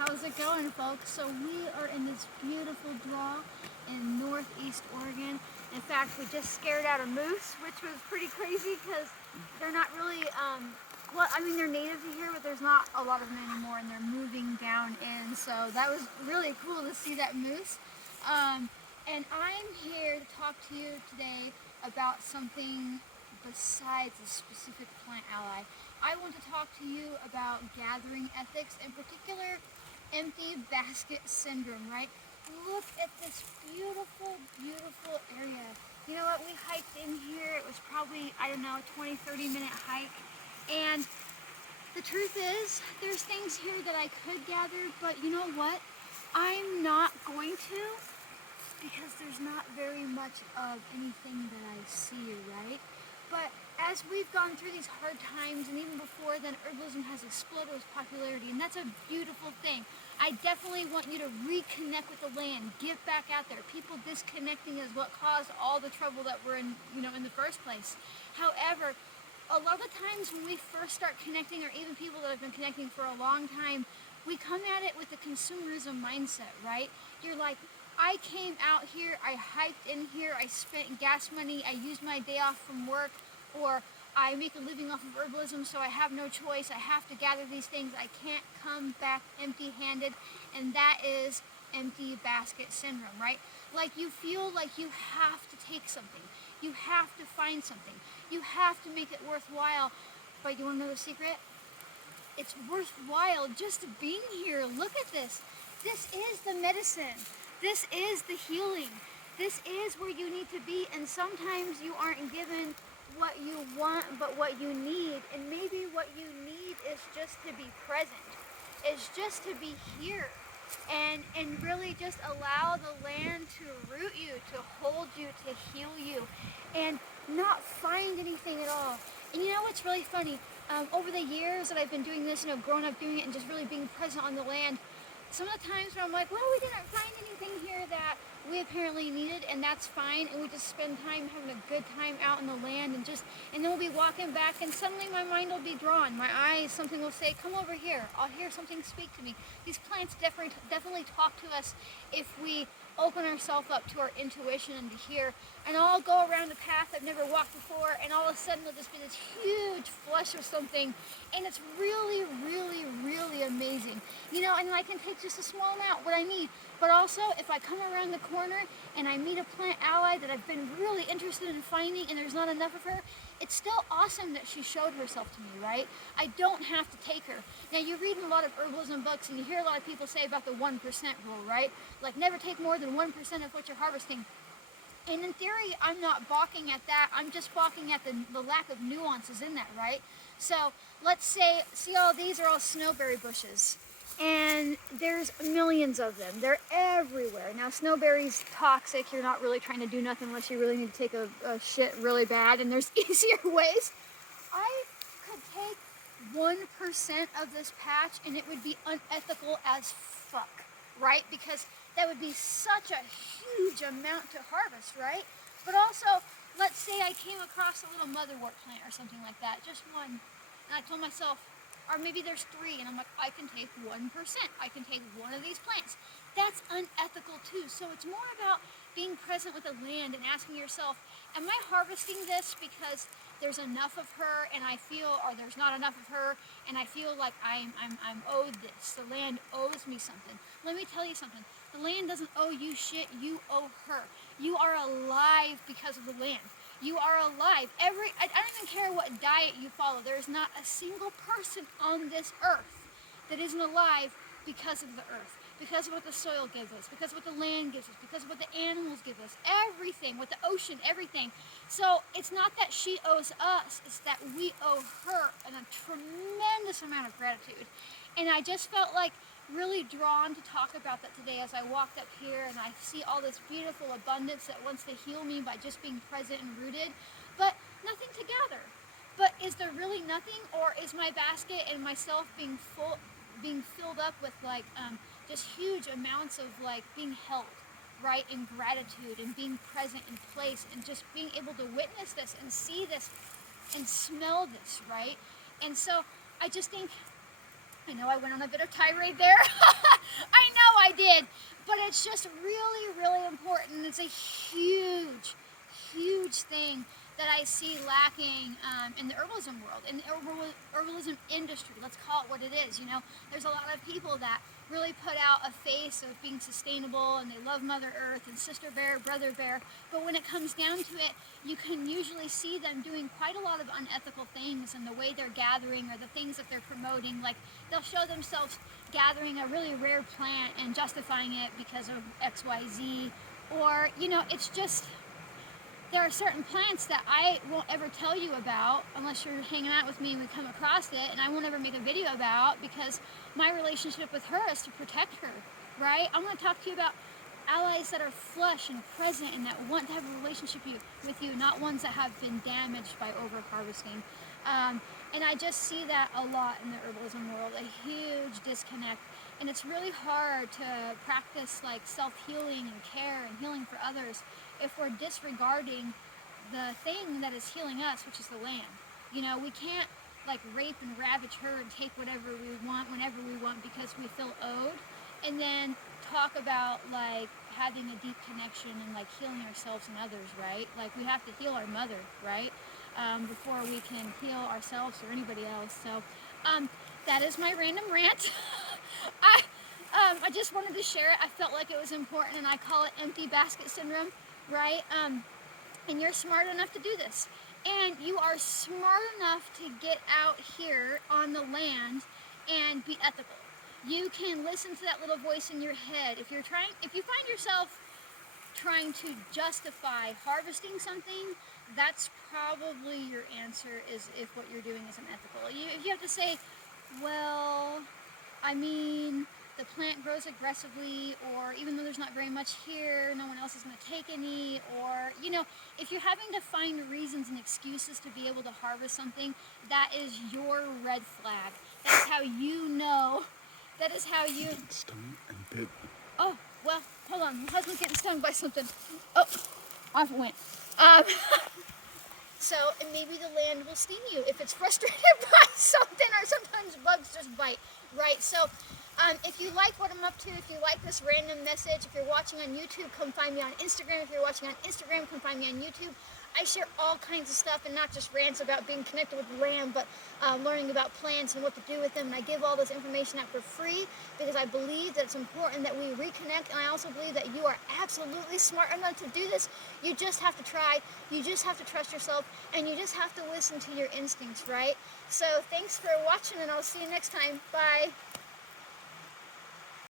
How's it going, folks? So we are in this beautiful draw in northeast Oregon. In fact, we just scared out a moose, which was pretty crazy because they're not really, well, I mean, they're native to here, but there's not a lot of them anymore, and they're moving down in. So that was really cool to see that moose. And I'm here to talk to you today about something besides a specific plant ally. I want to talk to you about gathering ethics, in particular empty basket syndrome, right? Look at this beautiful, beautiful area. You know what, we hiked in here. It was probably, I don't know, a 20-30 minute hike. And the truth is, there's things here that I could gather, but you know what? I'm not going to, because there's not very much of anything that I see, right? But as we've gone through these hard times, and even before then, herbalism has exploded with popularity, and that's a beautiful thing. I definitely want you to reconnect with the land, get back out there. People disconnecting is what caused all the trouble that we're in, in the first place. However, a lot of the times when we first start connecting, or even people that have been connecting for a long time, we come at it with the consumerism mindset, right? You're like, I came out here, I hiked in here, I spent gas money, I used my day off from work, or I make a living off of herbalism, so I have no choice. I have to gather these things. I can't come back empty-handed, and that is empty basket syndrome, right? Like you feel like you have to take something. You have to find something. You have to make it worthwhile. But you want to know the secret? It's worthwhile just being here. Look at this. This is the medicine. This is the healing. This is where you need to be, and sometimes you aren't given what you want, but what you need. And maybe what you need is just to be present. It's just to be here. And really just allow the land to root you, to hold you, to heal you, and not find anything at all. And you know what's really funny? Over the years that I've been doing this, growing up doing it and just really being present on the land, some of the times where I'm like, well, we didn't find anything here that we apparently needed, and that's fine, and we just spend time having a good time out in the land, and then we'll be walking back, and suddenly my mind will be drawn. My eyes, something will say, come over here. I'll hear something speak to me. These plants definitely talk to us if we open ourselves up to our intuition and to hear. And I'll go around a path I've never walked before, and all of a sudden there'll just be this huge flush of something, and it's really, really, really amazing. And I can take just a small amount, what I need. But also, if I come around the corner and I meet a plant ally that I've been really interested in finding and there's not enough of her, it's still awesome that she showed herself to me, right? I don't have to take her. Now, you read in a lot of herbalism books and you hear a lot of people say about the 1% rule, right? Like, never take more than 1% of what you're harvesting. And in theory, I'm not balking at that. I'm just balking at the lack of nuances in that, right? So let's say, see, all these are all snowberry bushes. And there's millions of them. They're everywhere. Now, snowberry's toxic. You're not really trying to do nothing unless you really need to take a shit really bad, and there's easier ways. I could take 1% of this patch, and it would be unethical as fuck, right? Because that would be such a huge amount to harvest, right? But also, let's say I came across a little motherwort plant or something like that, just one, and I told myself, or maybe there's 3, and I'm like, I can take 1%. I can take one of these plants. That's unethical too. So it's more about being present with the land and asking yourself, am I harvesting this because there's enough of her and I feel, or there's not enough of her and I feel like I'm owed this. The land owes me something. Let me tell you something. The land doesn't owe you shit. You owe her. You are alive because of the land. You are alive. I don't even care what diet you follow. There is not a single person on this earth that isn't alive because of the earth, because of what the soil gives us, because of what the land gives us, because of what the animals give us, everything, what the ocean, everything. So it's not that she owes us, it's that we owe her a tremendous amount of gratitude. And I just felt like really drawn to talk about that today as I walked up here and I see all this beautiful abundance that wants to heal me by just being present and rooted, but nothing to gather. But is there really nothing, or is my basket and myself being filled up with just huge amounts of being held, right, in gratitude and being present in place and just being able to witness this and see this and smell this, right? And so I just think I know I went on a bit of tirade there. I know I did. But it's just really, really important. It's a huge, huge thing that I see lacking in the herbalism world, in the herbalism industry. Let's call it what it is. You know, there's a lot of people that really put out a face of being sustainable, and they love Mother Earth and Sister Bear, Brother Bear. But when it comes down to it, you can usually see them doing quite a lot of unethical things in the way they're gathering or the things that they're promoting. Like, they'll show themselves gathering a really rare plant and justifying it because of XYZ, or, you know, it's just, there are certain plants that I won't ever tell you about unless you're hanging out with me and we come across it, and I won't ever make a video about, because my relationship with her is to protect her, right? I want to talk to you about allies that are flush and present and that want to have a relationship with you, not ones that have been damaged by over-harvesting. And I just see that a lot in the herbalism world, a huge disconnect. And it's really hard to practice like self-healing and care and healing for others if we're disregarding the thing that is healing us, which is the land. You know, we can't like rape and ravage her and take whatever we want whenever we want because we feel owed, and then talk about like having a deep connection and like healing ourselves and others, right? Like, we have to heal our mother, right? Before we can heal ourselves or anybody else. So that is my random rant. I just wanted to share it. I felt like it was important, and I call it empty basket syndrome, right? And you're smart enough to do this. And you are smart enough to get out here on the land and be ethical. You can listen to that little voice in your head. If you find yourself trying to justify harvesting something, that's probably your answer, is if what you're doing is unethical. If you have to say, well, I mean, the plant grows aggressively, or even though there's not very much here, no one else is going to take any, or, you know, if you're having to find reasons and excuses to be able to harvest something, that is your red flag. That is how you know. That is how you... Stung and bit. Oh, well, hold on. My husband's getting stung by something. Oh, off it went. So, and maybe the land will sting you if it's frustrated by something, or sometimes bugs just bite, right? So, if you like what I'm up to, if you like this random message, if you're watching on YouTube, come find me on Instagram. If you're watching on Instagram, come find me on YouTube. I share all kinds of stuff, and not just rants about being connected with the land, but learning about plants and what to do with them. And I give all this information out for free because I believe that it's important that we reconnect, and I also believe that you are absolutely smart enough to do this. You just have to try, you just have to trust yourself, and you just have to listen to your instincts, right? So thanks for watching, and I'll see you next time. Bye.